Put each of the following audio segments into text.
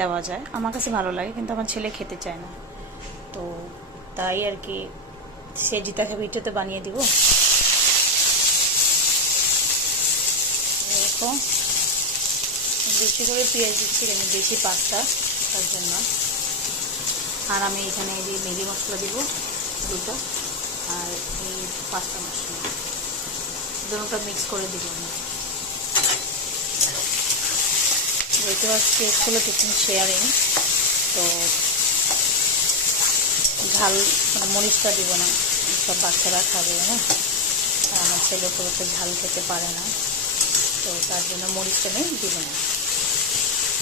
দেওয়া যায়, আমার কাছে ভালো লাগে, কিন্তু আমার ছেলে খেতে চায় না, তো তাই আর কি সেজিটাকে ভিডিওতে বানিয়ে দিব। দেখো বেশি করে পেঁয়াজ দিচ্ছি, এখানে বেশি পাস্তা তার জন্য। আর আমি এখানে এই ম্যাগি মশলা দিব দুটো, আর এই পাস্তা মশলা দুটোটা মিক্স করে দিব আমি। যেহেতু আজকে স্কুলে টিফিন শেয়ারিং, তো ঝাল মানে মরিচটা দিব না, সব বাচ্চারা খাবে না, আর আমার ছেলে খুব একটা ঝাল খেতে পারে না, তো তার জন্য মরিচটা আমি দিব না।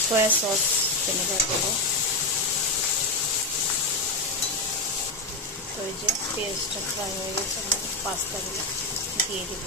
সয়া সস ভিনেগার দেবো। তো এই যে পেঁয়াজটা ফ্রাই হয়ে গেছে, আমি পাস্তাগুলো দিয়ে দিব।